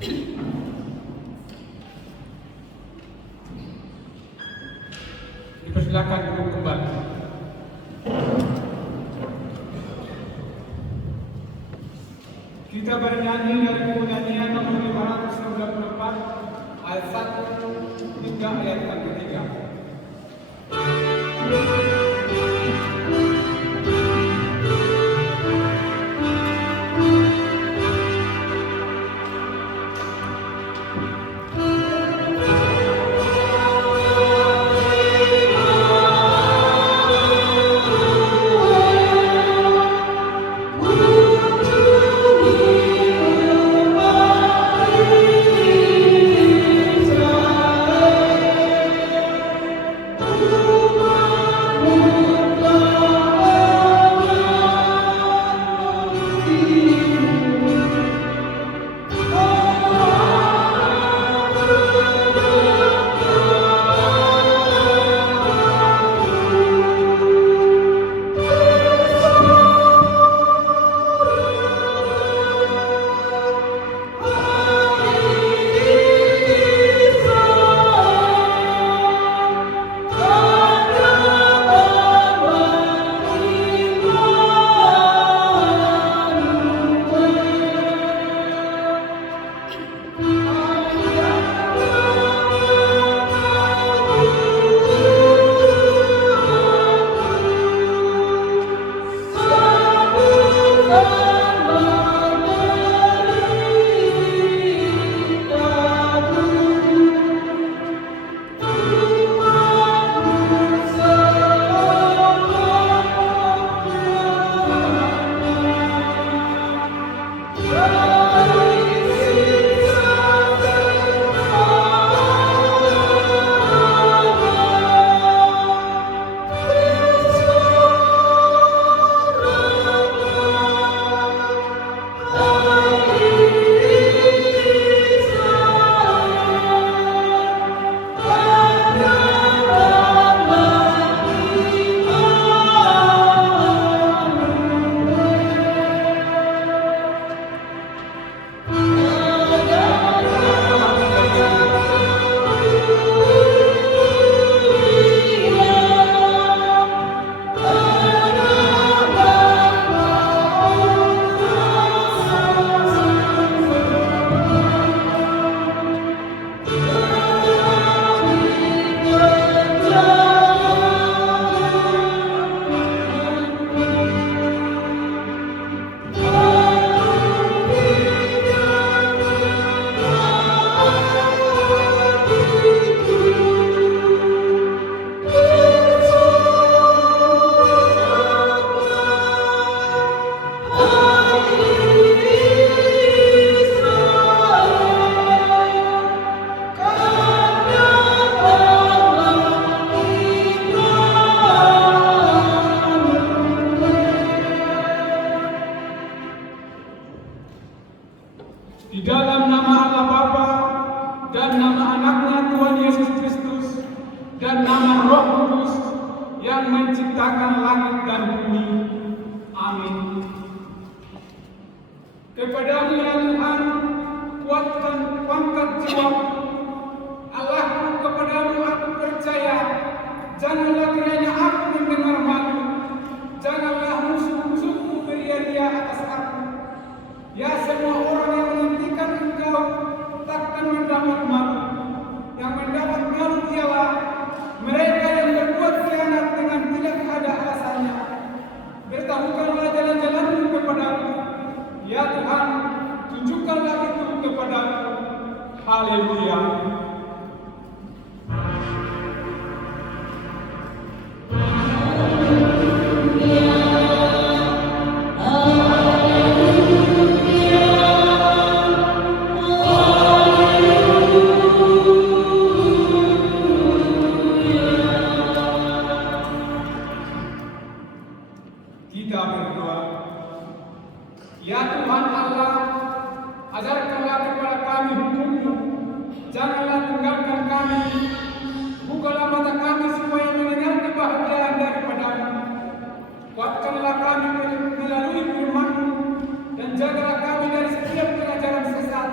Dipersilakan duduk kembali. Kita bernyanyi dari buku nyanyian nomor 594 ayat 1 hingga ayat yang ketiga. Di dalam nama Allah Bapa dan nama anaknya Tuhan Yesus Kristus dan nama Roh Kudus yang menciptakan langit dan bumi. Amin. Kepadamu ya Tuhan, kuatkan pangkat jiwaku. Allahku, kepadamu aku percaya. Janganlah kiranya aku mendengar malu. Janganlah musuh-musuhku beria-ria atas aku. Ya, semua orang yang menantikan Engkau takkan mendapat malu. Yang mendapat malu ialah mereka yang berbuat khianat dengan tidak ada alasannya. Beritahukanlah jalan-jalan-Mu kepadaku. Ya Tuhan, tunjukkanlah itu kepadaku. Haleluya. Kita berdoa. Ya Tuhan Allah, ajarkanlah kepada kami hukum-Mu. Janganlah tinggalkan kami. Bukalah mata kami supaya mendengar kebahagiaan daripada-Mu. Kuatkanlah kami melalui firman-Mu dan jagalah kami dari setiap pengajaran sesat,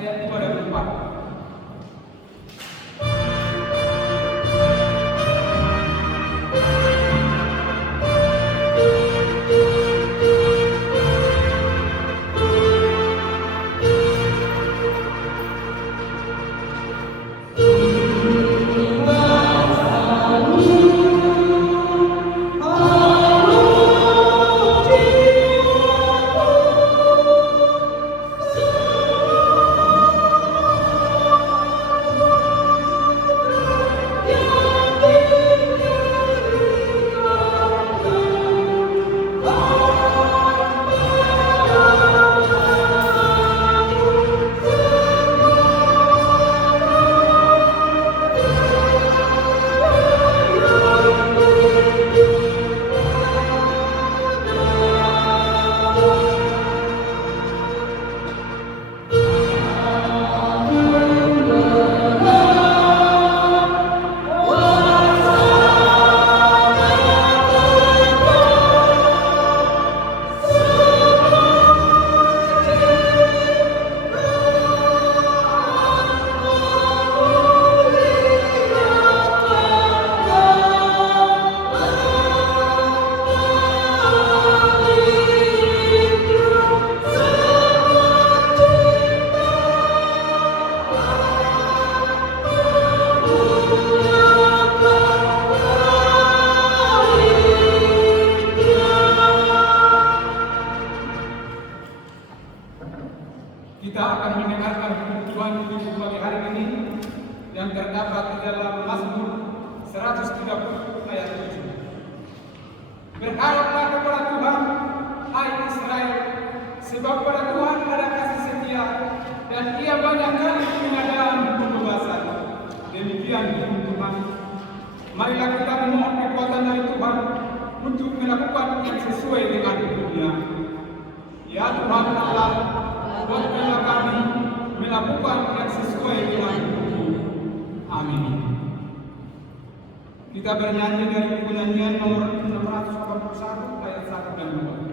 ayat 2 dan 4. Kita akan mendengarkan firman Tuhan di pagi hari ini yang terdapat di dalam Mazmur 130 ayat 7. Berharaplah kepada Tuhan, hai Israel, sebab pada Tuhan ada kasih setia dan Ia banyak kali pengadaan pembebasan. Demikian firman Tuhan. Marilah kita memohon kekuatan dari Tuhan untuk melakukan yang sesuai dengan dunia. Ya Tuhan Allah, buatlah kami melakukan yang sesuai dengan hukum. Amin. Kita bernyanyi dari buku nyanyian nomor 681 ayat 1 dan 2.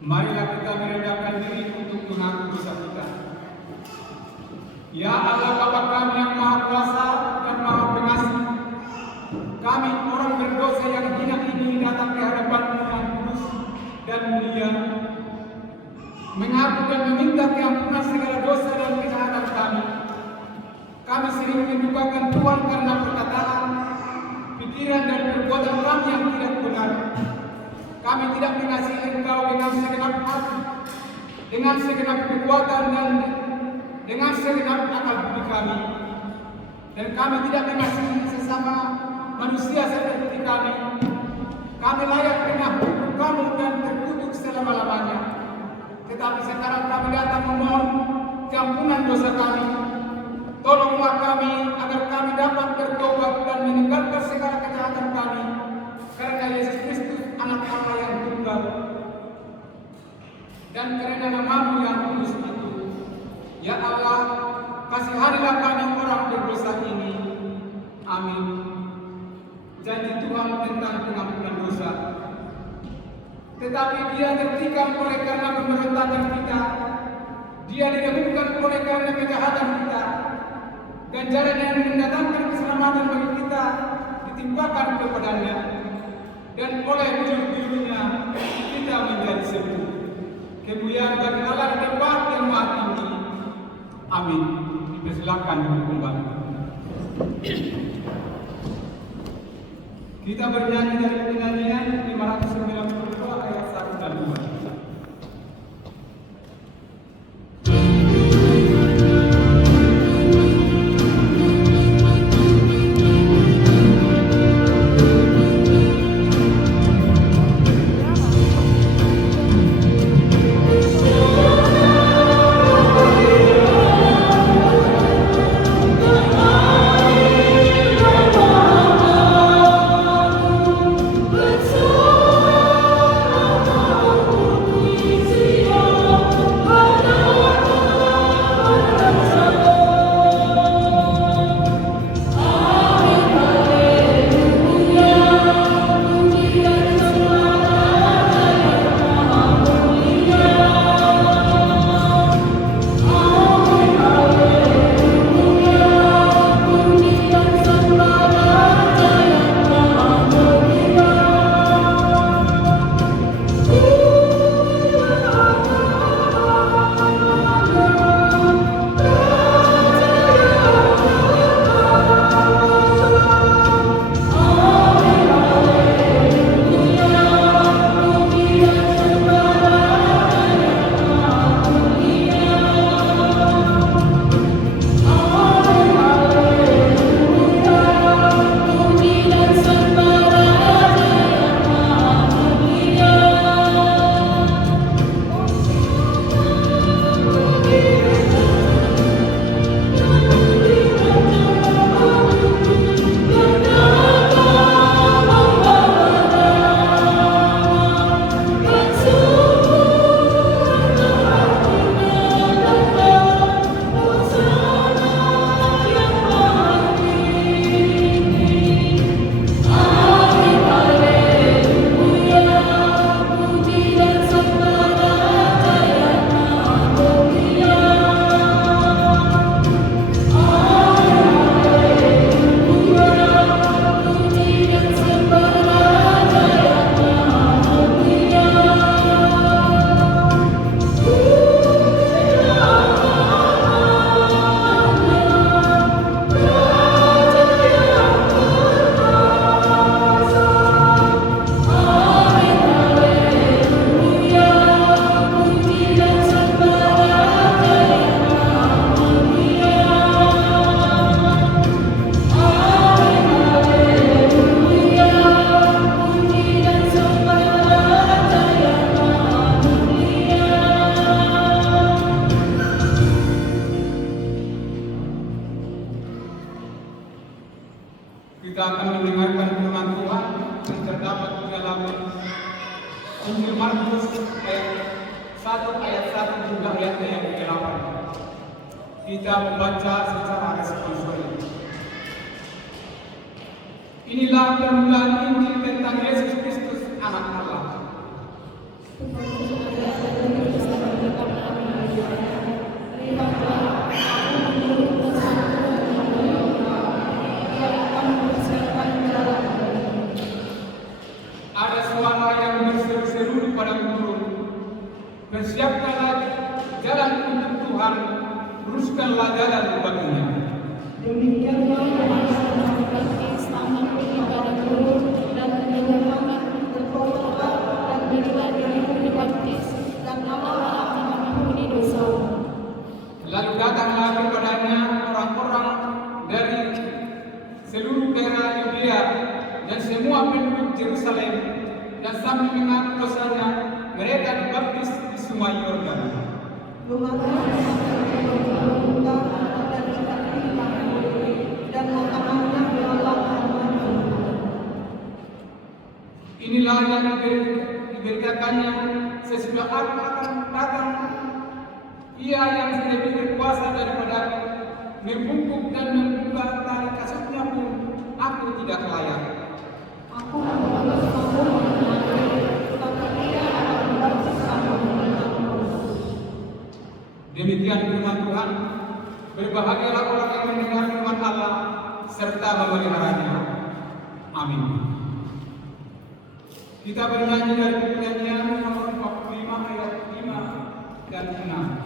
Marilah kita merendahkan diri untuk mengaku dosa kita. Ya Allah Bapa kami yang Maha Kuasa dan Maha Pengasih, kami orang berdosa yang hina ini datang ke hadapan-Mu yang kudus dan mulia, mengaku dan meminta keampunan segala dosa dan kejahatan kami. Kami sering mendukakan Tuhan karena perkataan, pikiran dan perbuatan kami yang tidak benar. Kami tidak mengasihi Engkau dengan segenap hati, dengan segenap kekuatan dan dengan segenap akal budi kami. Dan kami tidak mengasihi sesama manusia seperti kami. kami layak dengan hukum kamu dan terkutuk selama-lamanya. Tetapi sekarang kami datang memohon ampunan dosa kami. Tolonglah kami agar kami dapat bertobat dan meninggalkan segala kejahatan kami. Karena Yesus Kristus anak Allah yang tunggal dan karena nama-Mu yang kudus itu. Ya Allah, kasihanilah kami orang berdosa ini. Amin. Janji Tuhan tentang pengampunan dosa. Tetapi Dia tertikam oleh karena pemberontakan kita. Dia didahulukan oleh karena kejahatan kita. Ganjaran yang mendatangkan keselamatan bagi kita ditimpakan kepadanya. Dan oleh bulu-bulunya kita menjadi sembuh. Kemuliaan bagi Allah di tempat yang maha tinggi. Amin. Dipersilakan duduk kembali. Kita bernyanyi dari penyanyian 592 ayat 1 dan 2. Kita akan mendengarkan firman Tuhan yang terdapat di dalam Injil Markus ayat 1 ayat 1 juga ayatnya yang ke-8. Kita membaca secara responsif. Inilah permulaan Injil tentang Yesus Kristus anak Allah. Ada suara yang berseru-seru di padang gurun. Persiapkanlah jalan untuk Tuhan, luruskanlah jalan baginya. Demikianlah permasalahan baptis anak pada gurun dan menyatakan bertobatlah dan berilah dirimu dibaptis dan Allah akan mengampuni dosa. Lalu datanglah kepadanya orang-orang dari seluruh daerah Yudea dan semua penduduk Yerusalem dan sambil mengaku dosanya, mereka dibaptis di Sungai Yordan. Inilah yang diberitakannya sesudah aku akan datang. Ia yang lebih berkuasa daripada membungkuk dan membuka tali kasutnya pun aku tidak layak. Demikian firman Tuhan. Berbahagialah orang yang mendengar firman Allah serta memeliharanya. Amin. Kita bernyanyi dari buku nyanyian nomor 45 ayat 5 dan 6.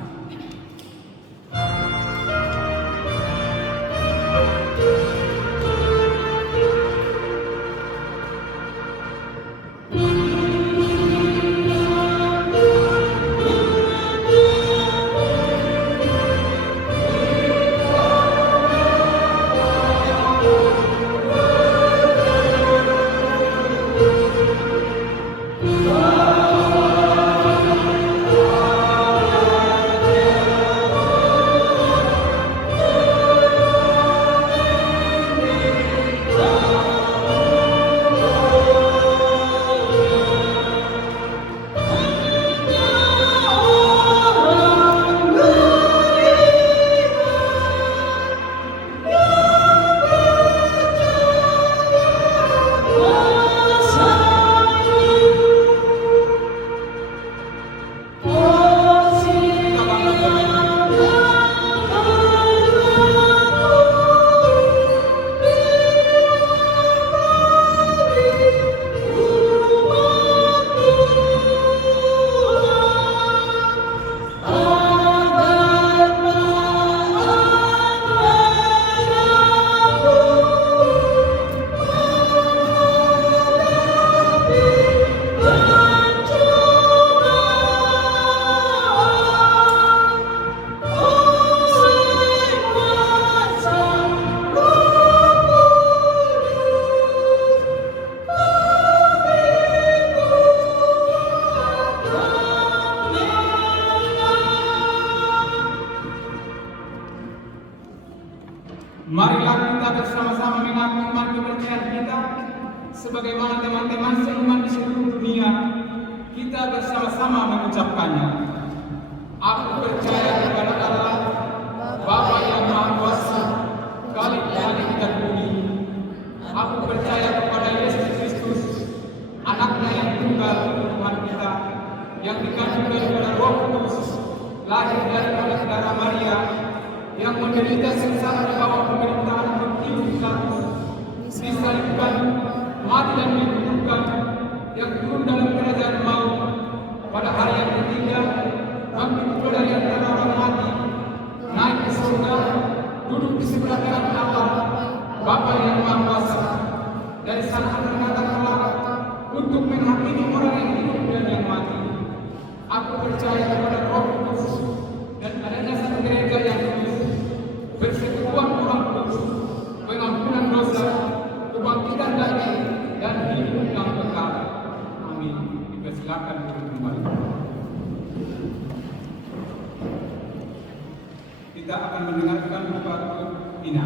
Marilah kita bersama-sama mengaku iman kepercayaan kita sebagaimana teman-teman seiman di seluruh dunia. Kita bersama-sama mengucapkannya. Aku percaya kepada Allah, Bapa yang Maha Kuasa, Khalik langit dan bumi. Aku percaya kepada Yesus Kristus, Anaknya yang tunggal Tuhan kita, yang dikandung daripada Roh Kudus, lahir daripada darah Maria, yang menderita sengsara di bawah pemerintahan Pontius Pilatus, disalibkan, mati dan dikuburkan, yang turun dalam kerajaan maut, pada hari yang ketiga bangkit pula dari antara orang mati, naik ke surga, duduk di sebelah kanan Allah, Bapa yang Maha Kuasa. Dari sana akan datang kelak untuk menghakimi orang yang hidup dan yang mati. Aku percaya kepada Roh Kudus dan adanya satu gereja yang kudus, persekutuan orang kudus, pengampunan dosa, kebangkitan daging, dan hidup yang kekal. Amin. Dipersilakan untuk kembali. Kita akan mendengarkan doa Ina.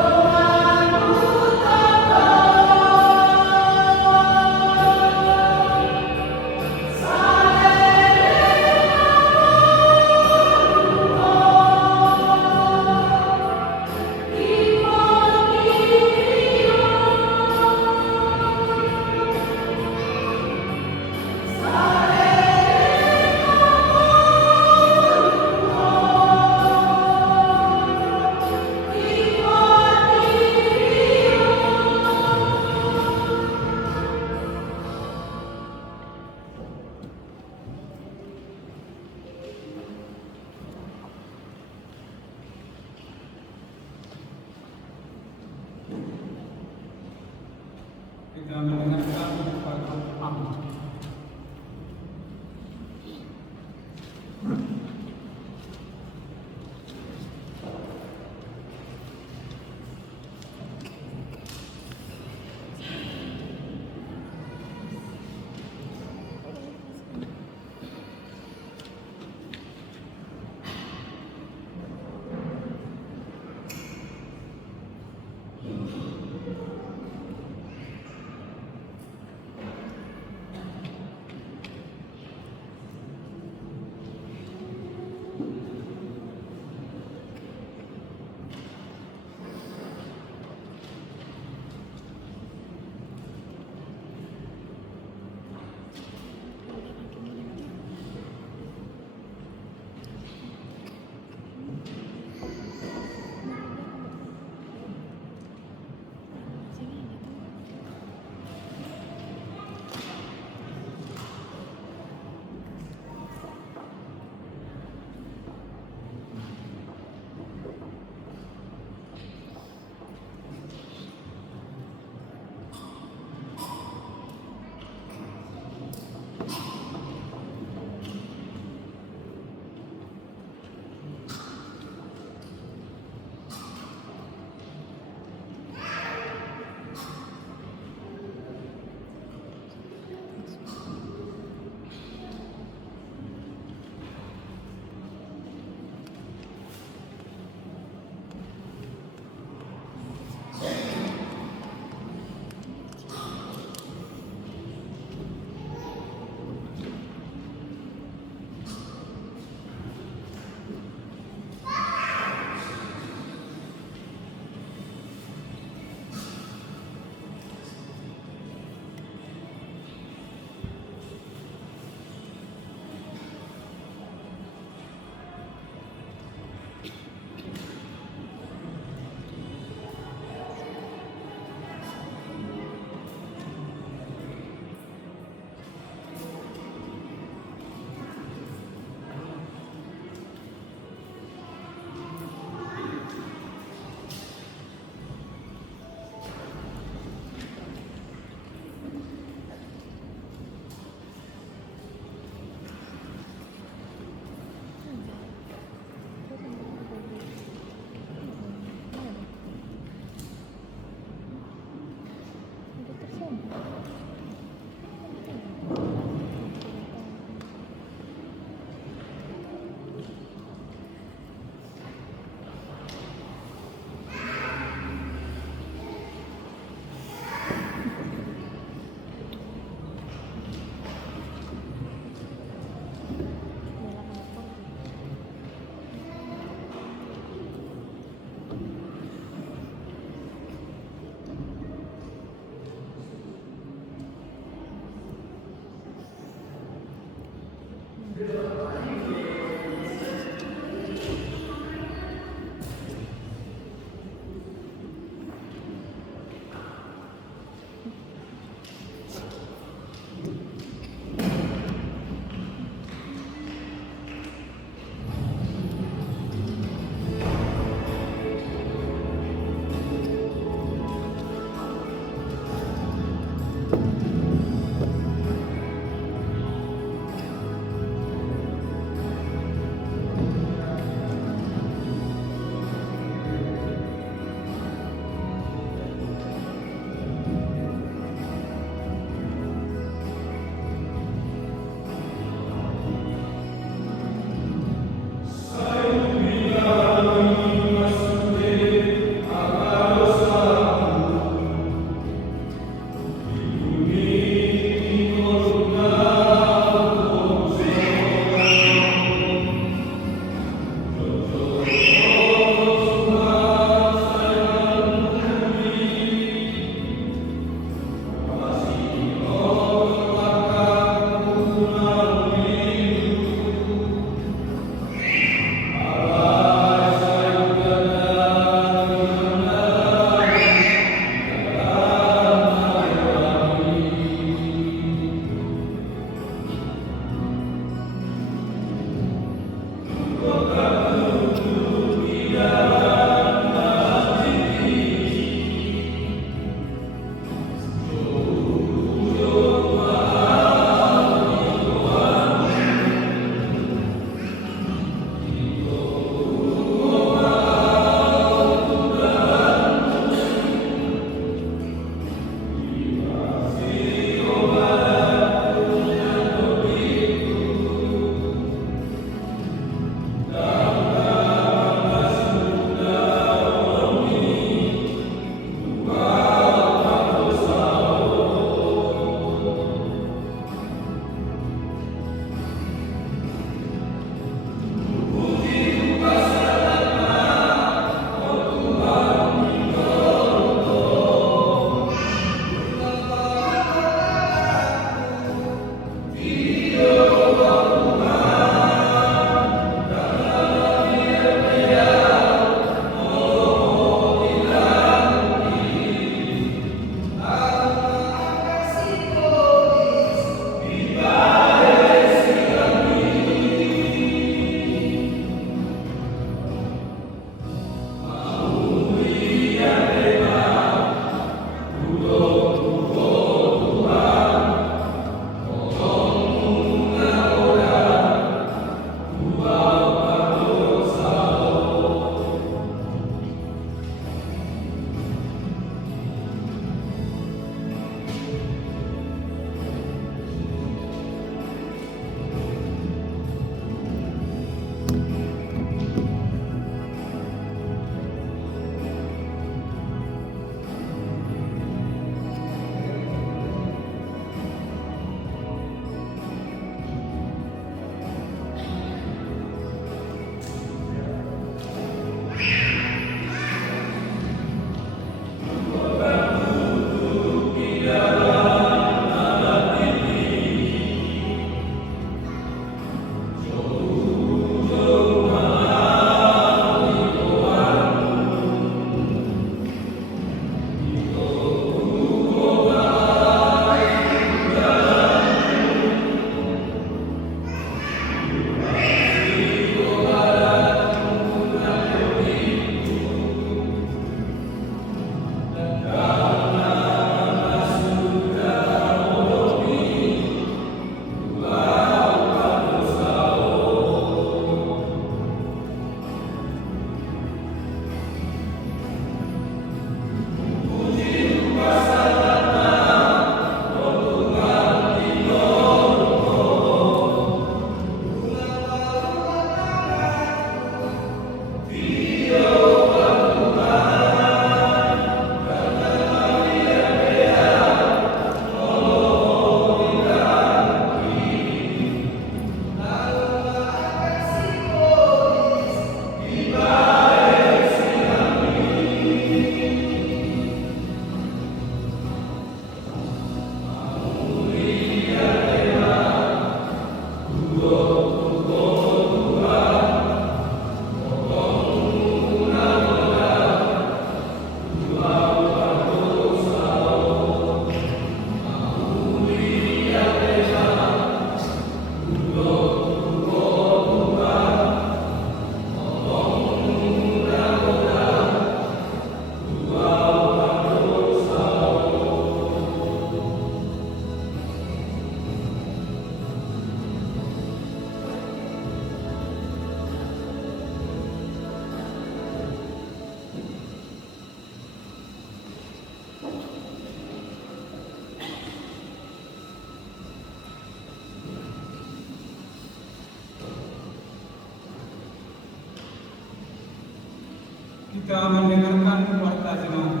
Kita mendengarkan warta jemaat.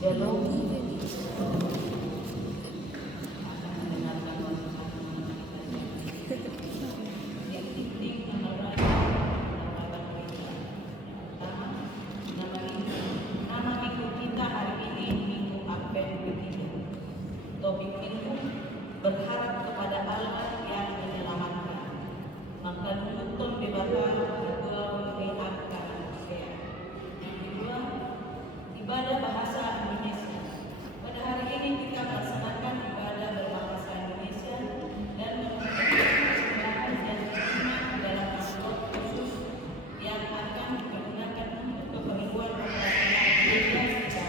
Shalom. Berharap kepada Allah yang menyelamatkan, maka menuntut bebatan kedua pihak manusia. Yang kedua, ibadah bahasa Indonesia. Pada hari ini kita melaksanakan ibadah berbahasa Indonesia dan menggunakan dan dalam amplop khusus yang akan digunakan untuk keperluan operasional gereja kita.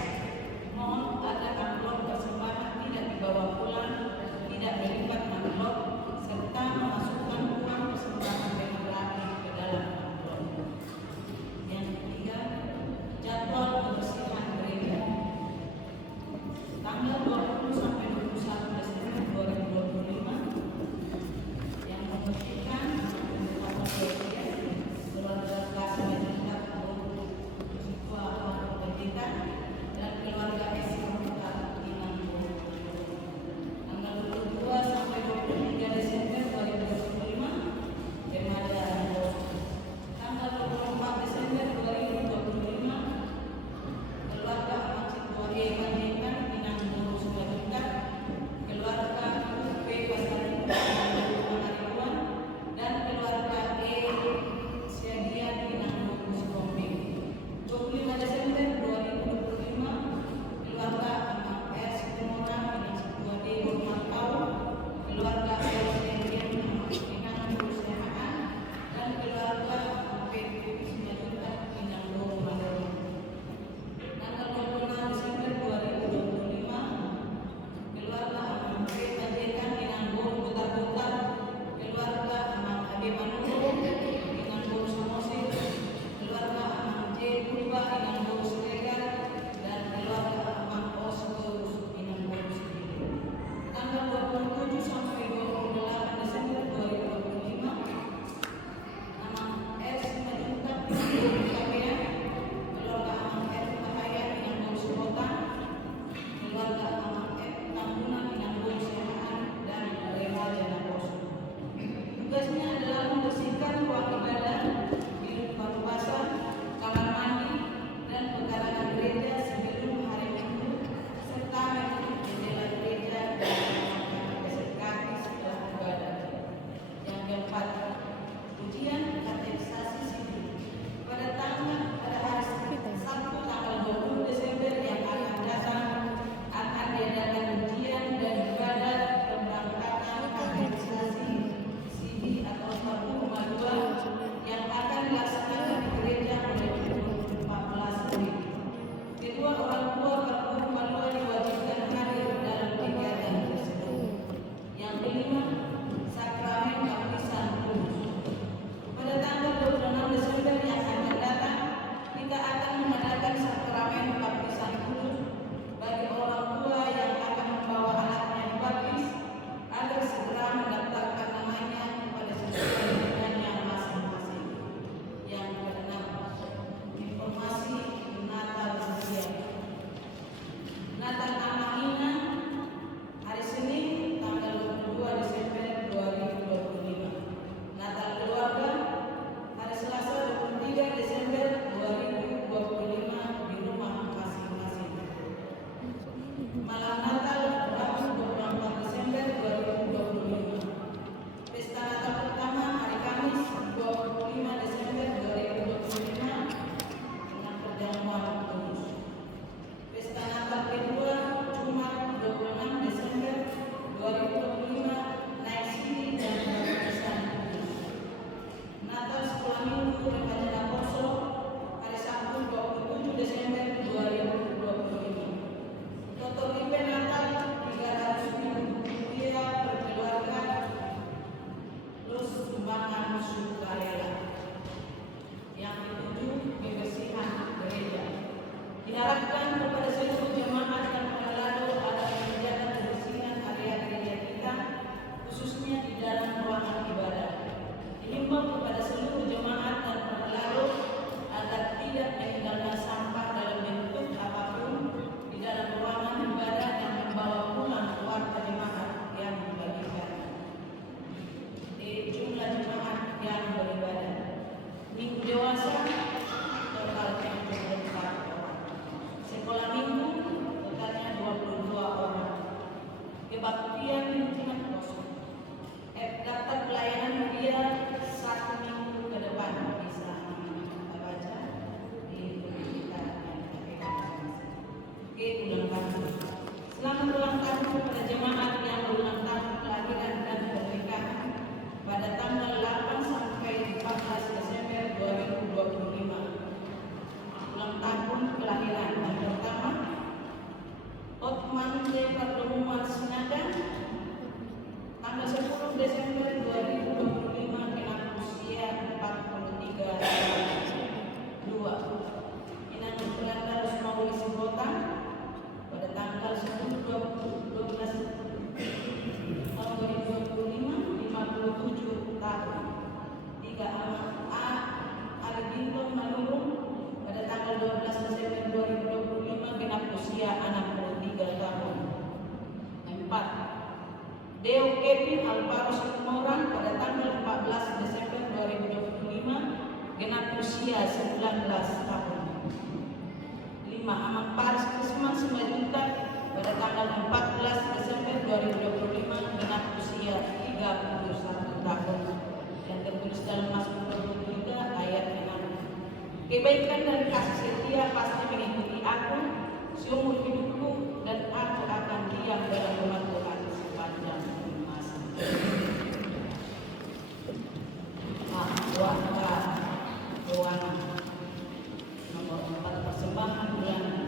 Mohon agar amplop persembahan tidak dibawa pulang, tidak melipat amplop, serta memasukkan uang persembahan dengan rapi ke dalam amplop. Yang ketiga, jadwal kebersihan gereja. Tanggal 20 sampai 21 Desember 2025 yang membersihkan bersama gereja, keluarga kasih meningkat ketua pendeta dan keluarga SMK Inanggung. Tanggal 22 sampai 23 Desember 2025 Remaja Anggos. Tanggal 24 Desember 2025 keluarga Amat Situasi Panjaitan Inanggung Sumatera, keluarga UP Pasaribu Pangaribuan, dan keluarga E Siagian Inanggung Sukombing. 25 Desember 2025 keluarga Amat R Situmora Inanggung Sukombing, keluarga R Siagian Inanggung Sehaan, dan keluarga UP Sumatera Inanggung Sumatera. Tanggal 26 Desember 2025 keluarga Aman B Panjaitan Inanggung Putar-Putar, keluarga Aman AB Manunggung Inanggung Samosir, keluarga Aman J Purba Inanggung Siregar, dan keluarga Aman Osgurus Inanggung Siregar. Tanggal 27 sampai 28 Desember 2025 Aman S Majuntak Inanggung Kabean, keluarga Aman F Kahayan Inanggung Subotan, keluarga Aman F Tambunan Inanggung Sehaan, dan Rema Janaposo. Tugasnya adalah membersihkan ruang ibadah, bilik parupasan, kamar mandi, dan pekarangan gereja sebelum hari Minggu, serta menutup jendela gereja dan melakukan bersih setelah ibadah. Yang keempat, ujian katekisasi sipil. Pada hari Sabtu tanggal 20 Desember yang akan datang akan diadakan ujian dan ibadah pemberangkatan katekisasi sipil atau Sabtu Madua yang akan dilaksanakan di gereja mulai pukul 14 WIB. Kedua orang tua Sabtu Madua diwajibkan hadir dalam kegiatan tersebut. Yang kelima, sakramen baptisan kudus. Pada tanggal 26 Desember yang akan datang, kita akan mengadakan sakramen baptisan kudus bagi orang tua yang akan membawa anaknya dibaptis agar segera mendaftarkan namanya kepada sekolah yang masing-masing. Yang keenam, informasi Natal Usia. Natal Anak Ina hari Senin tanggal 22 Desember 2025. Natal keluarga hari Selasa 23 Desember 2025 di rumah masing-masing. Malam Natal Rabu 24 Desember 2025. Pesta Natal pertama hari Kamis 25 Desember 2025 dengan perjamuan kudus. Pesta Natal kedua Jumat 26 Desember 2025 naik siri dan baptisan kudus. Natal sekolah minggu Remaja Poso hari Sabtu 27 Desember Diharapkan kepada seluruh jemaat dan pengelola agar menjaga kebersihan area gereja kita, khususnya di dalam ruangan ibadah. Dihimbau kepada seluruh jemaat dan pengelola agar tidak meninggalkan sampah dalam bentuk apapun di dalam ruangan ibadah yang membawa pulang keluarga jemaat yang dibagikan. Jumlah jemaat yang beribadah minggu dewasa total 74 orang, sekolah minggu totalnya 22 orang, kebaktian lingkungan kosong. Daftar pelayanan dia 1 minggu ke depan bisa kita baca di buku kita yang kita pegang. Oke, ulang tahun. Selamat ulang tahun kepada jemaat yang berulang tahun kelahiran dan pernikahan pada tanggal 8 sampai 14 Desember 2025. Ulang tahun kelahiran yang pertama Otman J. Perdomuan Sinada, tanggal 10 Desember 2025 genap usia 43 tahun. 2. Inang Belanda Rusmauli Sibota pada tanggal 10 12 tahun 2025 57 tahun. 3. Ahmad A. Ali Binton Manurung pada tanggal 12 Desember 2025 genap usia 63 tahun. 4. Deo Kevin Alvaro Sukmoran pada tanggal 14 Desember 2025 genap usia 19 tahun. 5. Ahmad Paris Kusman Simajuta pada tanggal 14 Desember 2025 genap usia 31 tahun. Yang tertulis dalam Mazmur 23 ayat 6. Kebaikan dan kasih setia pasti mengikuti aku seumur hidupku, dan aku akan diam dalam rumah Tuhan sepanjang masa. Doa nomor 4, persembahan bulanan.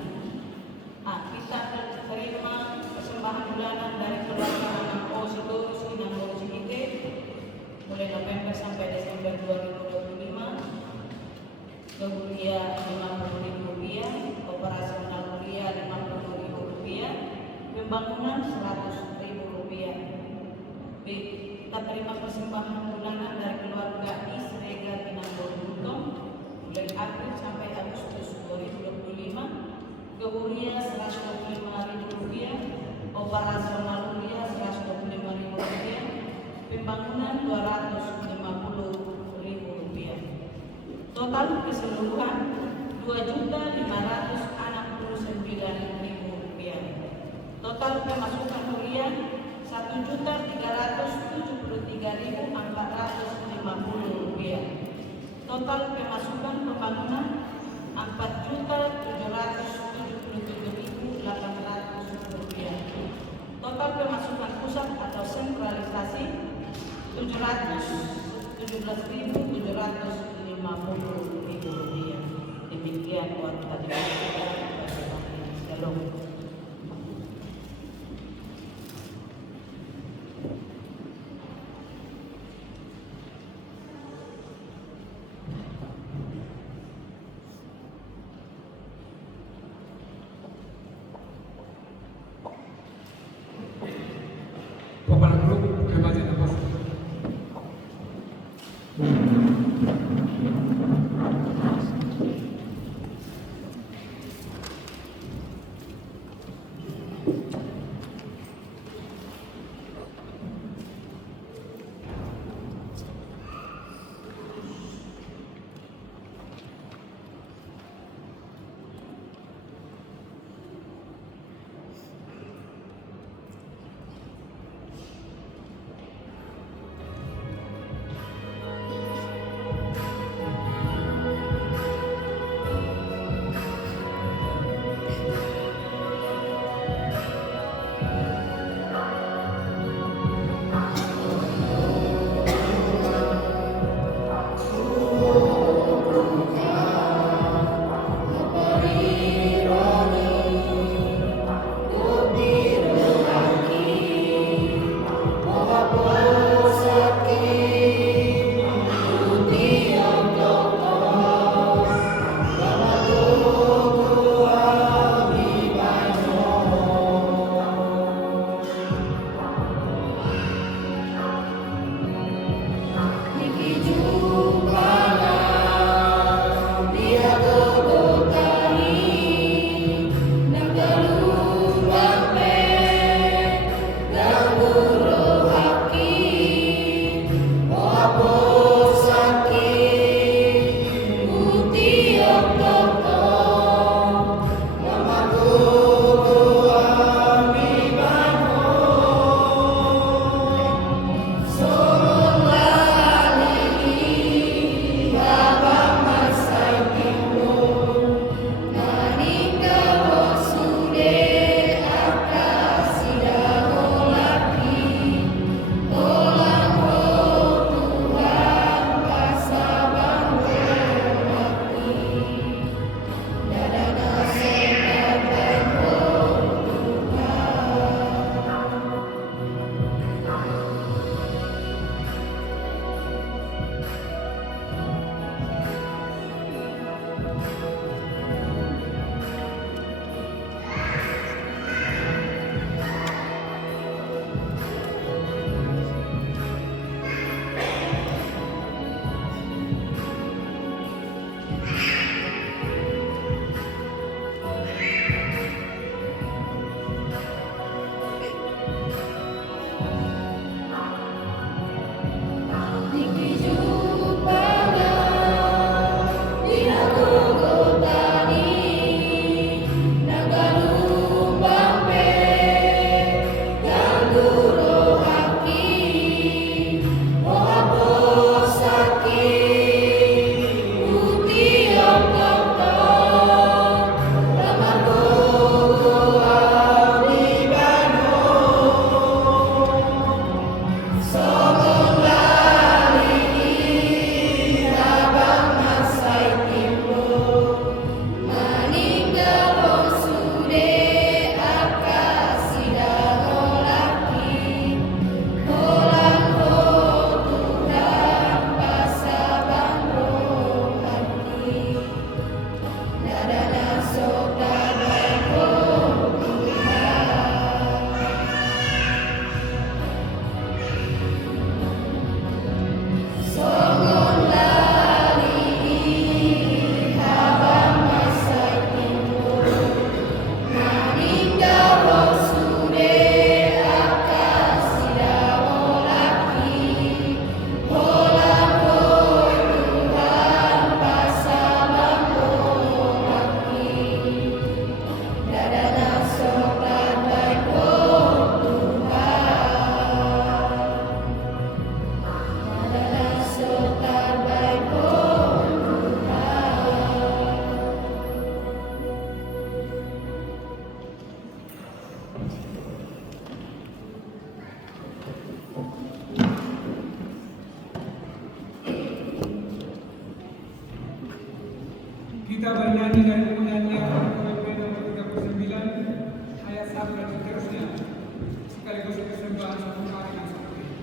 Kita terima persembahan bulanan dari keluarga anak Osidorus Inang Borjikite mulai November sampai Desember 2025. Kemulia Rp50.000, operasional kuliah Rp50.000, pembangunan Rp100.000. B. Kita terima persembahan bulanan dari keluarga Isrega Kinambor Butong mulai April sampai Agustus 2025. Kemulia Rp125.000, operasional kuliah Rp125.000, pembangunan Rp250.000. Total keseluruhan Rp2.569.000. Total pemasukan harian Rp1.373.450. Total pemasukan pembangunan Rp4.777.800. Total pemasukan pusat atau sentralisasi Rp717.750.000. Demikian buat tadi Shalom. Bapak Guru, Kebajikan Apostel. Kita bernyanyi dari penyanyian KPP nomor 39 ayat 1 dan seterusnya, sekaligus persembahan satu hari yang seperti ini.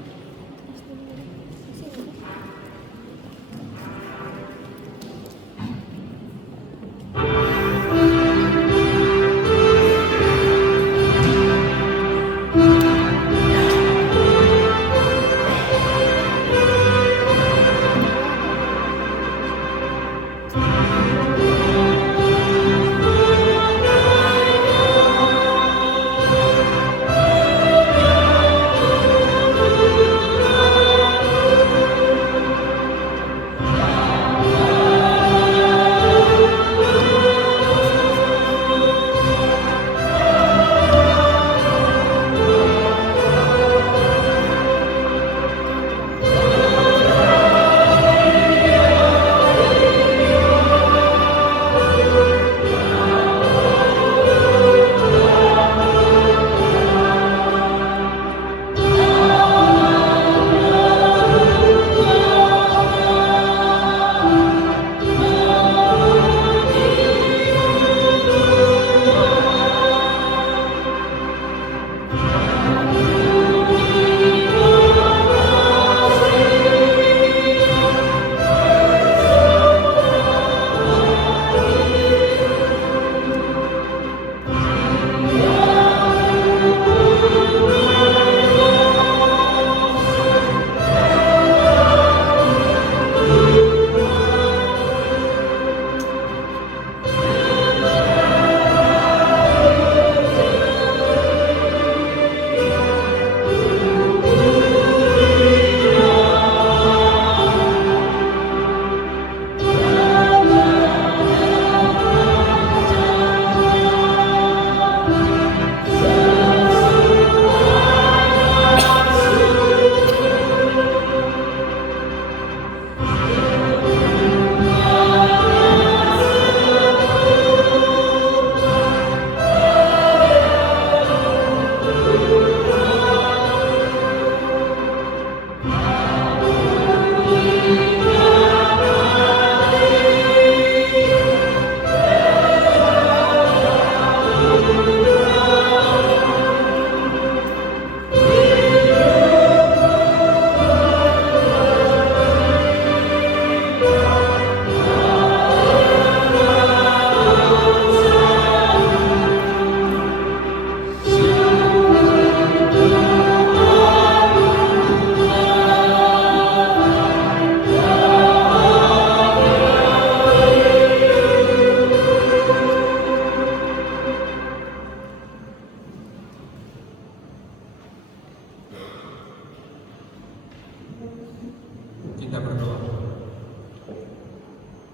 Kita berdoa.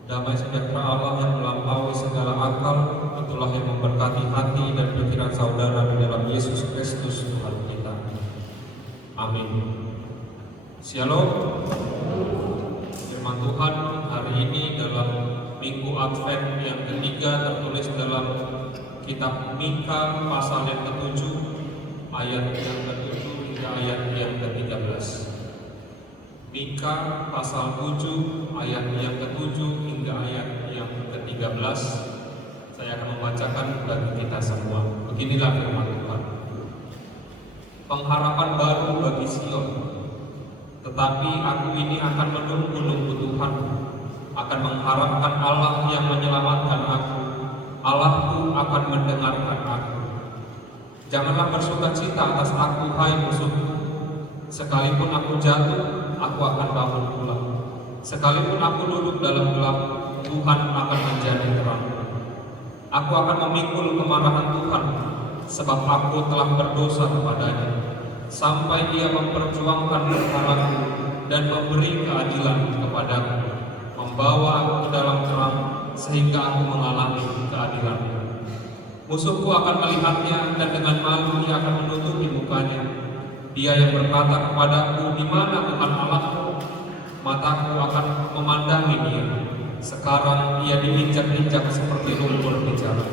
Damai sejahtera Allah yang melampaui segala akal, itulah yang memberkati hati dan pikiran saudara di dalam Yesus Kristus Tuhan kita. Amin. Shalom. Firman Tuhan hari ini dalam Minggu Advent yang ketiga tertulis dalam kitab Mika pasal yang ke-7 ayat yang ke-7 hingga ayat yang ke-13. Mika pasal 7 ayat yang ke-7 hingga ayat yang ke-13. Saya akan membacakan bagi kita semua. Beginilah firman Tuhan. Pengharapan baru bagi Sion. Tetapi aku ini akan menunggu Tuhan, akan mengharapkan Allah yang menyelamatkan aku. Allahku akan mendengarkan aku. Janganlah bersukacita atas aku, hai musuhku. Sekalipun aku jatuh, aku akan bangun pula. Sekalipun aku duduk dalam gelap, Tuhan akan menjadi terang. Aku akan memikul kemarahan Tuhan, sebab aku telah berdosa kepadanya, sampai Dia memperjuangkan perkaraku dan memberi keadilan kepadaku, membawa aku ke dalam terang, sehingga aku mengalami keadilan. Musuhku akan melihatnya, dan dengan malu ia akan menutupi mukanya. Dia yang berkata kepadaku, di mana Tuhan Allahku? Mataku akan memandangi Dia. Sekarang ia diinjak-injak seperti lumpur di jalan.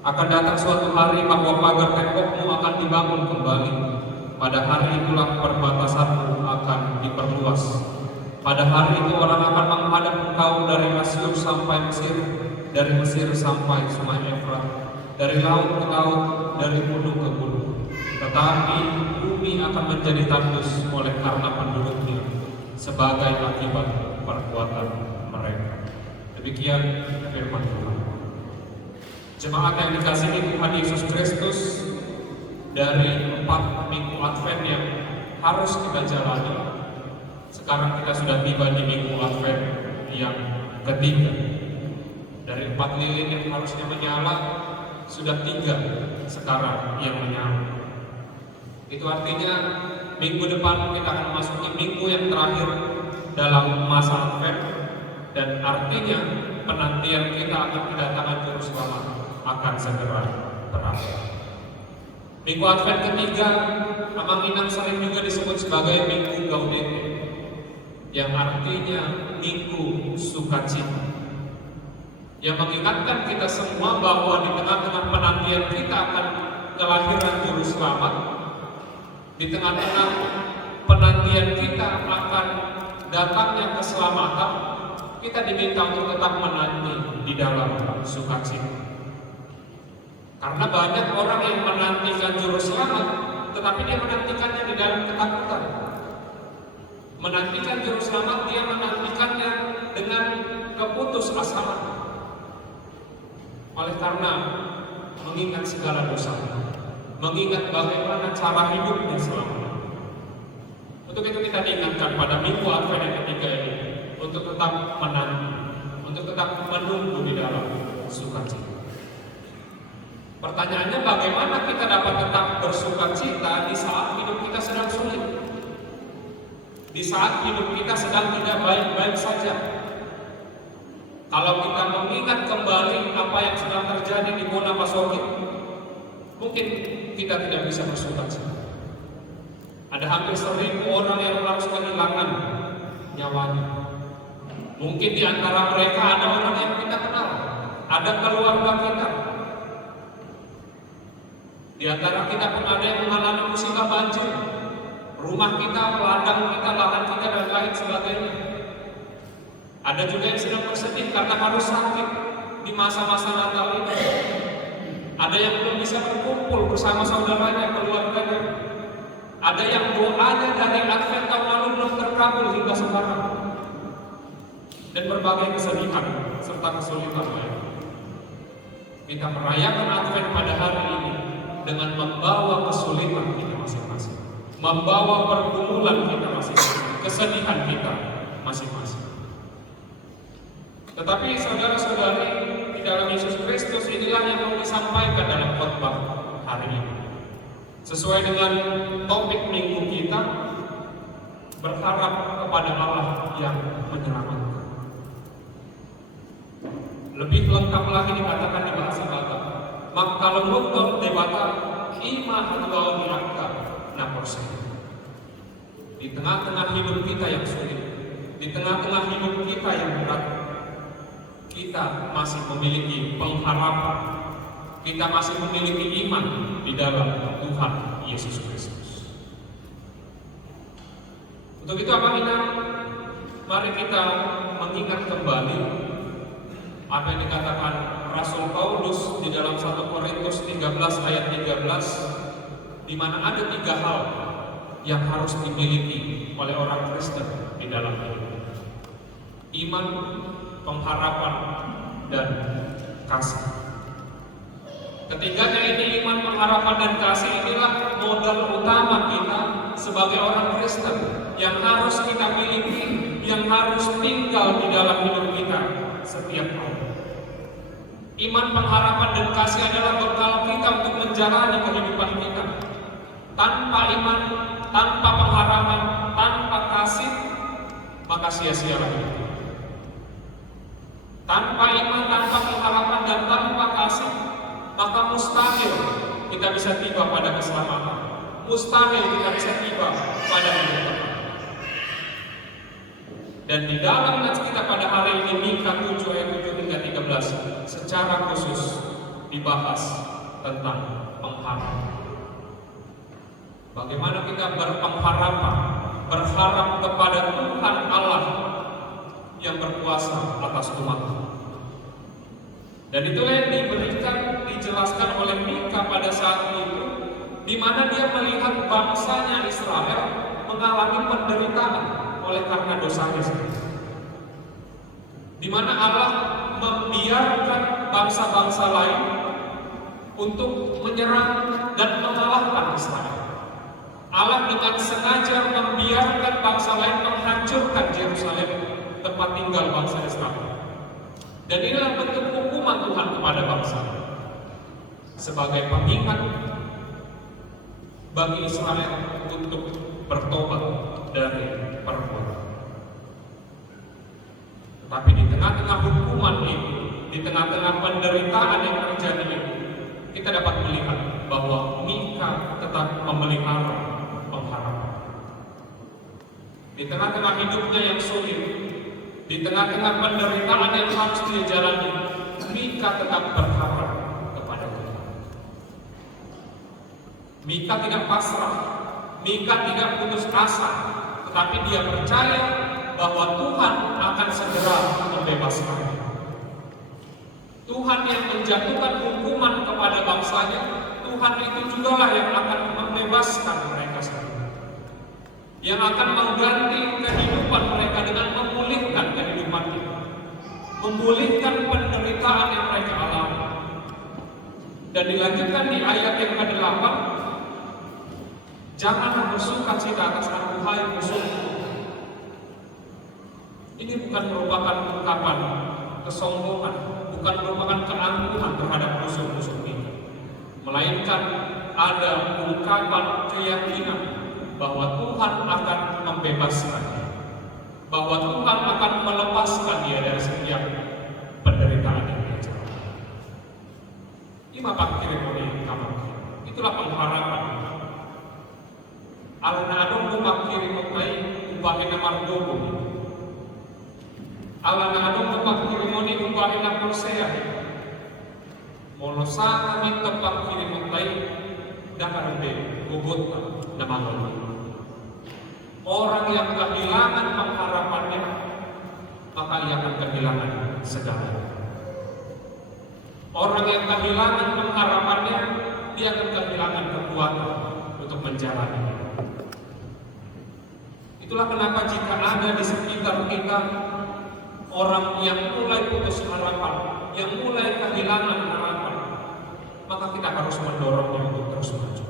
Akan datang suatu hari bahwa pagar tembokmu akan dibangun kembali. Pada hari itulah perbatasanmu akan diperluas. Pada hari itu orang akan menghadap engkau dari Asyur sampai Mesir, dari Mesir sampai Sungai Efrat, dari laut ke laut, dari gunung ke gunung. Tetapi bumi akan menjadi tandus oleh karena penduduknya, sebagai akibat perbuatan mereka. Demikian firman Tuhan. Jemaat yang dikasihi Tuhan Yesus Kristus, dari 4 minggu Advent yang harus kita jalani, sekarang kita sudah tiba di minggu Advent yang ketiga. Dari 4 lilin yang harusnya menyala, sudah 3 sekarang yang menyala. Itu artinya minggu depan kita akan memasuki minggu yang terakhir dalam masa Advent, dan artinya penantian kita akan kedatangan Juru Selamat akan segera berakhir. Minggu Advent ketiga, Amang Inang sering juga disebut sebagai Minggu Gaudete, yang artinya minggu sukacita, yang mengingatkan kita semua bahwa di tengah-tengah penantian kita akan kelahiran Juru Selamat, di tengah-tengah penantian kita akan datangnya keselamatan, kita diminta untuk tetap menanti di dalam sukacita. Karena banyak orang yang menantikan Juru Selamat, tetapi dia menantikannya di dalam ketakutan. Menantikan Juru Selamat, dia menantikannya dengan keputusasaan. Oleh karena mengingat segala dosa, mengingat bagaimana cara hidupnya selama. Untuk itu kita diingatkan pada minggu Advent yang ketiga ini untuk tetap menanti, untuk tetap menunggu di dalam sukacita. Pertanyaannya, bagaimana kita dapat tetap bersukacita di saat hidup kita sedang sulit, di saat hidup kita sedang tidak baik-baik saja? Kalau kita mengingat kembali apa yang sedang terjadi di Monapasoki, mungkin kita tidak bisa bersukacita. Ada hampir 1.000 orang yang harus kehilangan nyawanya. Mungkin di antara mereka ada orang yang kita kenal, ada keluarga kita. Di antara kita pun ada yang mengalami musibah banjir, rumah kita, ladang kita, lahan kita, dan lain sebagainya. Ada juga yang sedang bersedih karena harus sakit di masa-masa Natal ini. Ada yang belum bisa berkumpul bersama saudaranya, keluarganya. Ada yang doanya dari Advent tahun lalu belum terkabul hingga sekarang. Dan berbagai kesedihan serta kesulitan lain. Kita merayakan Advent pada hari ini dengan membawa kesulitan kita masing-masing, membawa pergumulan kita masing-masing, kesedihan kita masing-masing. Tetapi saudara-saudari di dalam Yesus Kristus, inilah yang mau disampaikan dalam khotbah hari ini. Sesuai dengan topik minggu kita, berharap kepada Allah yang menyelamatkan. Lebih lengkap lagi dikatakan di bahasa Batak, maka kalau nonton debata ima atau diangkat naporse. Di tengah-tengah hidup kita yang sulit, di tengah-tengah hidup kita yang berat, kita masih memiliki pengharapan, kita masih memiliki iman di dalam Tuhan Yesus Kristus. Untuk itu Abang Inang, mari kita mengingat kembali apa yang dikatakan Rasul Paulus di dalam 1 Korintus 13 ayat 13, di mana ada 3 hal yang harus dimiliki oleh orang Kristen di dalam hidup: iman, pengharapan, dan kasih. Ketiganya ini iman, pengharapan, dan kasih. Inilah modal utama kita sebagai orang Kristen yang harus kita miliki, yang harus tinggal di dalam hidup kita setiap hari. Iman, pengharapan, dan kasih adalah bekal kita untuk menjalani kehidupan kita. Tanpa iman, tanpa pengharapan, tanpa kasih, maka sia-sialah hidup. Tanpa iman, tanpa pengharapan, dan tanpa kasih, maka mustahil kita bisa tiba pada keselamatan. Mustahil kita bisa tiba pada hidup kekal. Dan di dalam nats kita pada hari ini, Mika 7 ayat 7 hingga 13, secara khusus dibahas tentang pengharapan. Bagaimana kita berpengharapan, berharap kepada Tuhan Allah yang berkuasa atas umat. Dan itulah yang dijelaskan oleh Mika pada saat itu, di mana dia melihat bangsanya Israel mengalami penderitaan oleh karena dosanya sendiri. Di mana Allah membiarkan bangsa-bangsa lain untuk menyerang dan mengalahkan Israel. Allah dengan sengaja membiarkan bangsa lain menghancurkan Yerusalem, tempat tinggal bangsa Israel. Dan inilah bentuk hukuman Tuhan kepada bangsa, sebagai pengingat bagi Israel untuk bertobat dari perbuatan. Tetapi di tengah-tengah hukuman ini, di tengah-tengah penderitaan yang terjadi ini, kita dapat melihat bahwa Mika tetap memelihara pengharapan. Di tengah-tengah hidupnya yang sulit, di tengah-tengah penderitaan yang harus dia jalani, Mika tetap berharap kepada Tuhan. Mika tidak pasrah, Mika tidak putus asa, tetapi dia percaya bahwa Tuhan akan segera membebaskan. Tuhan yang menjatuhkan hukuman kepada bangsanya, Tuhan itu jugalah yang akan membebaskan mereka semua, yang akan mengganti kehidupan mereka dengan memulihkan kehidupan kita, memulihkan penderitaan yang mereka alami. Dan dilanjutkan di ayat yang ke-8, jangan bersukacita atas aku, hai musuhku. Ini bukan merupakan ungkapan kesombongan, bukan merupakan keangkuhan terhadap musuh-musuh kita, melainkan ada ungkapan keyakinan bahwa Tuhan akan membebaskan, bahwa Tuhan akan melepaskan dia dari setiap penderitaan yang dia jalani. Ima pakiremoni kamar, itulah pengharapan. Alna adong pakiremoni upahina mardobo, alna adong pakiremoni upahina korsea, molosana minta pakiremoni dakarbe gogota namanya. Orang yang kehilangan pengharapannya, maka ia akan kehilangan segalanya. Orang yang kehilangan pengharapannya, dia akan kehilangan kekuatan untuk menjalani. Itulah kenapa jika ada di sekitar kita orang yang mulai putus harapan, yang mulai kehilangan harapan, maka kita harus mendorongnya untuk terus maju.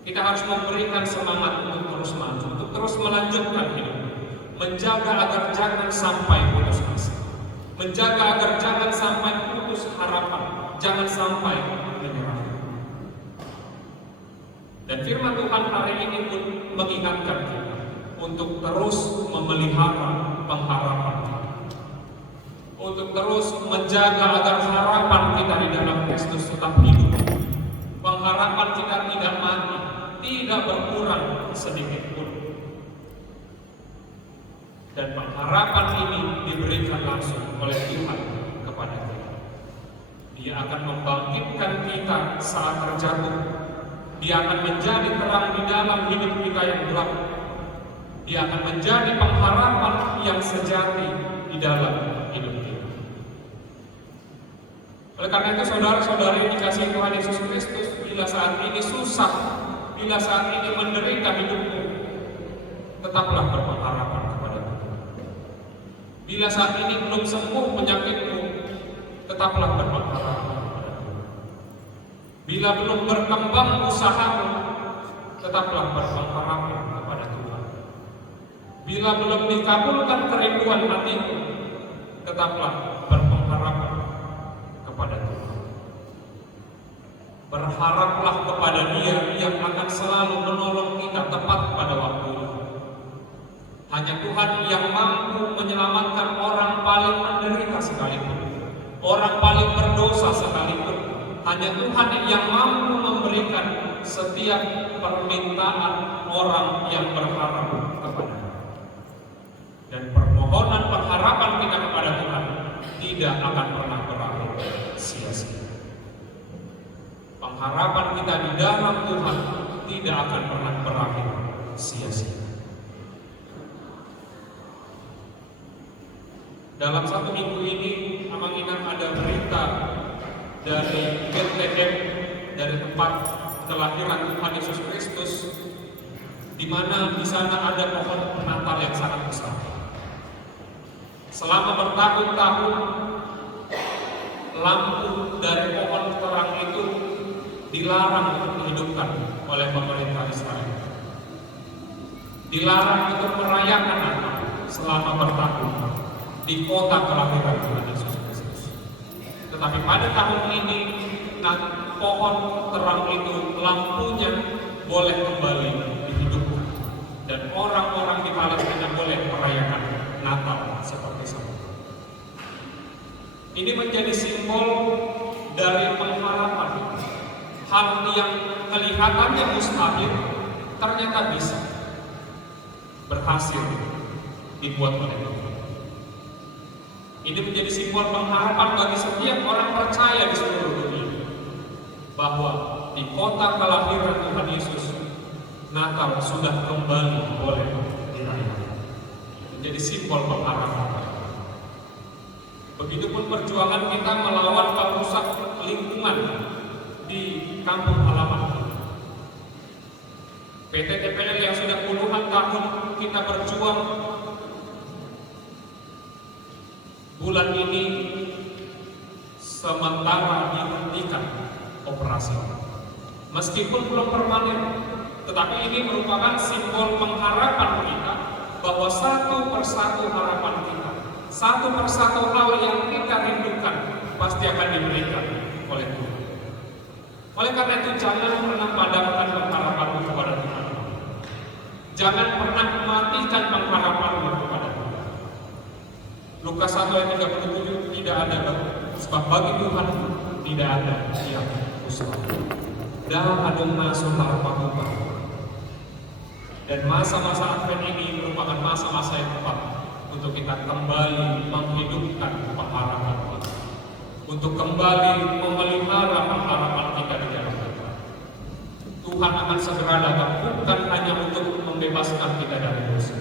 Kita harus memberikan semangat untuk terus maju, untuk terus melanjutkan hidup, menjaga agar jangan sampai putus asa, menjaga agar jangan sampai putus harapan, jangan sampai menyerah. Dan firman Tuhan hari ini pun mengingatkan kita untuk terus memelihara pengharapan kita, untuk terus menjaga agar harapan kita di dalam Kristus tetap hidup, pengharapan kita tidak mati, tidak berkurang sedikit pun. Dan pengharapan ini diberikan langsung oleh Tuhan kepada kita. Dia akan membangkitkan kita saat terjatuh. Dia akan menjadi terang di dalam hidup kita yang gelap. Dia akan menjadi pengharapan yang sejati di dalam hidup kita. Oleh karena itu saudara-saudari yang dikasihi Tuhan Yesus Kristus, bila saat ini susah, bila saat ini menderita hidupmu, tetaplah berpengharapan kepada Tuhan. Bila saat ini belum sembuh penyakitmu, tetaplah berpengharapan kepada Tuhan. Bila belum berkembang usahamu, tetaplah berpengharapan kepada Tuhan. Bila belum dikabulkan kerinduan hatimu, tetaplah berpengharapan kepada Tuhan. Berharaplah kepada Dia yang akan selalu menolong kita tepat pada waktunya. Hanya Tuhan yang mampu menyelamatkan orang paling menderita sekalipun, orang paling berdosa sekalipun. Hanya Tuhan yang mampu memberikan setiap permintaan orang yang berharap kepada-Nya. Dan permohonan pengharapan kita kepada Tuhan tidak akan pernah berakhir sia-sia. Pengharapan kita di dalam Tuhan tidak akan pernah berakhir sia-sia. Dalam satu minggu ini, Amang Inang ada berita dari Bethlehem, dari tempat kelahiran Tuhan Yesus Kristus, di mana di sana ada pohon Natal yang sangat besar. Selama bertahun-tahun, lampu dari pohon terang itu dilarang untuk dihidupkan oleh pemerintah Israel. Dilarang untuk merayakan Natal selama bertahun-tahun di kota kelahiran Tuhan Yesus Kristus. Tetapi pada tahun ini, pohon terang itu lampunya boleh kembali dihidupkan, dan orang-orang di Palestina boleh merayakan Natal seperti semula. Ini menjadi simbol dari pengharapan. Hal yang kelihatannya mustahil ternyata bisa berhasil dibuat oleh Tuhan. Ini menjadi simbol pengharapan bagi setiap orang percaya di seluruh dunia, bahwa di kota kelahiran Tuhan Yesus, Natal sudah kembali boleh dirayakan. Menjadi simbol pengharapan. Begitupun perjuangan kita melawan perusak lingkungan di kampung halaman. PT TPL yang sudah puluhan tahun kita berjuang, bulan ini sementara dihentikan operasi. Meskipun belum permanen, tetapi ini merupakan simbol pengharapan kita bahwa satu persatu harapan kita, satu persatu hal yang kita rindukan pasti akan diberikan oleh Tuhan. Oleh karena itu, jangan pernah padamkan pengharapanmu kepada Tuhan. Jangan pernah matikan pengharapanmu kepada Tuhan. Lukas 1 ayat 37, tidak ada sebab bagi Tuhan tidak ada yang mustahil. Dah ada masuk harapan. Dan masa-masa Advent ini merupakan masa-masa yang tepat untuk kita kembali menghidupkan pengharapan kita, untuk kembali memelihara pengharapan kita di dalam Tuhan. Tuhan akan segera datang, bukan hanya untuk membebaskan kita dari dosa,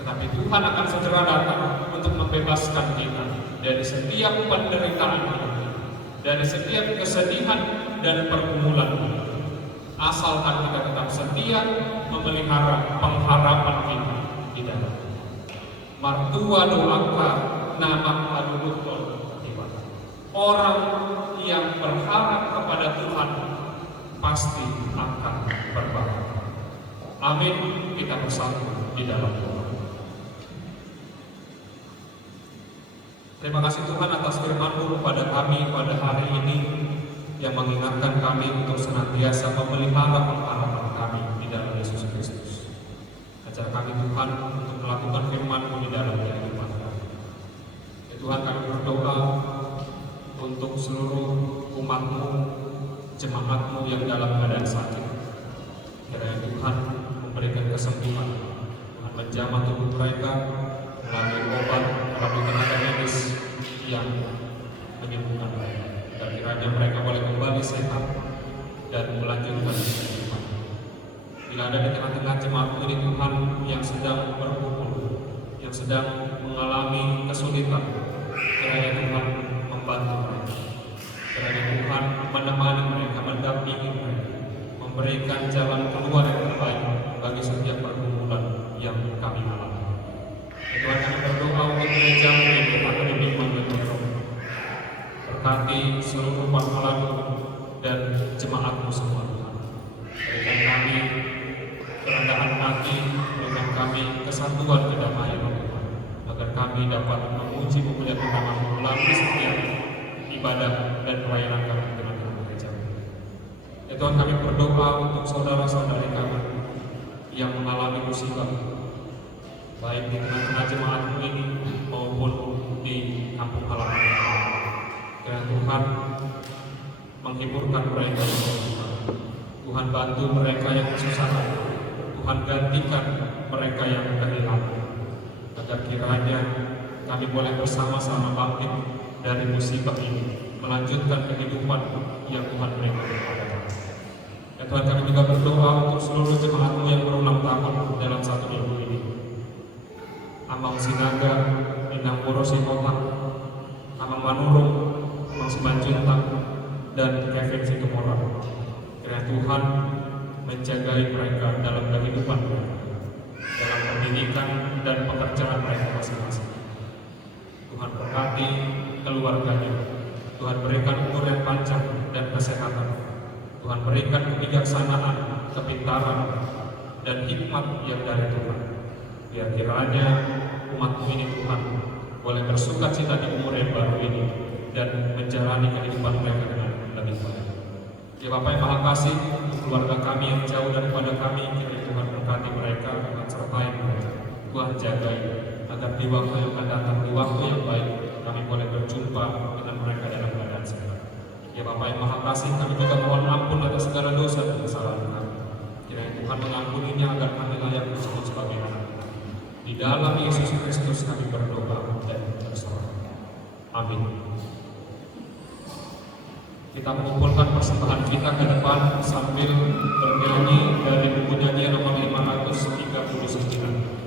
tetapi Tuhan akan segera datang untuk membebaskan kita dari setiap penderitaan hidup, dari setiap kesedihan dan pergumulan, asalkan kita tetap setia memelihara pengharapan kita di dalam. Martua doaka nama alulutul. Orang yang berharap kepada Tuhan pasti akan berbahagia. Amin. Kita bersatu di dalam Tuhan. Terima kasih Tuhan atas firman-Mu kepada kami pada hari ini, yang mengingatkan kami untuk senantiasa memelihara pengharapan kami di dalam Yesus Kristus. Ajar kami Tuhan untuk melakukan firman-Mu di dalam kehidupan kami. Ya Tuhan, kami berdoa untuk seluruh umat-Mu, jemaat-Mu yang dalam keadaan sakit. Kiranya Tuhan memberikan kesembuhan, Tuhan menjamah tubuh mereka melalui obat, melalui tenaga medis yang menyembuhkan mereka. Dan kiranya mereka boleh kembali sehat dan melanjutkan kehidupan. Bila ada di tengah-tengah jemaat ini Tuhan yang sedang berkumpul, yang sedang mengalami kesulitan, kiranya Tuhan membantu mereka. Kiranya Tuhan menemani mereka, mendampingi mereka, memberikan jalan keluar yang terbaik bagi setiap pergumulan yang kami alami. Tuhan, kami berdoa untuk gereja ini, Tuhan, berbimbing dan berkati seluruh pahlawan dan jemaat-Mu semua Tuhan. Berikan kami kerendahan hati, berikan kami kesatuan kedamaian Tuhan, agar kami dapat memuji memuliakan nama-Mu melalui setiap ibadah dan pelayanan kami dengan gereja. Ya Tuhan, kami berdoa untuk saudara-saudari kami yang mengalami musibah, baik di tengah-tengah jemaat-Mu ini maupun di kampung halaman. Kiranya Tuhan menghiburkan mereka yang Tuhan. Tuhan bantu mereka yang kesusahan. Tuhan gantikan mereka yang kehilangan. Agar kiranya kami boleh bersama-sama bangkit dari musibah ini, melanjutkan kehidupan yang Tuhan berikan kepada kami. Ya Tuhan, kami juga berdoa untuk seluruh jemaat-Mu yang berulang tahun dalam satu minggu ini. Amang Sinaga, Inang Puro Sikotak, Amang Manurung, Amang Simanjuntak, dan Kevin Situmora. Kiranya Tuhan menjagai mereka dalam kehidupan mereka, dalam pendidikan dan pekerjaan mereka masing-masing. Tuhan berkati keluarganya. Tuhan berikan umur yang panjang dan kesehatan. Tuhan berikan kebijaksanaan, kepintaran, dan hikmat yang dari Tuhan. Biar kiranya umat-Mu ini Tuhan boleh bersuka cita di umur yang baru ini dan menjalani kehidupan mereka dengan lebih baik. Ya Bapa yang Maha Kasih, untuk keluarga kami yang jauh daripada kami, kiranya Tuhan berkati mereka, Tuhan sertai mereka, Tuhan jagai, agar di waktu yang akan datang, di waktu yang baik, kami boleh berjumpa dengan mereka dalam keadaan sehat. Ya Bapa yang Maha Kasih, kami juga mohon ampun atas segala dosa dan kesalahan kami. Kiranya Tuhan mengampuninya agar kami layak disebut sebagai anak. Di dalam Yesus Kristus kami berdoa dan berserah. Amin. Kita mengumpulkan persembahan kita ke depan sambil bernyanyi dari buku nyanyian nomor 539. Amin.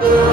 Tuhan.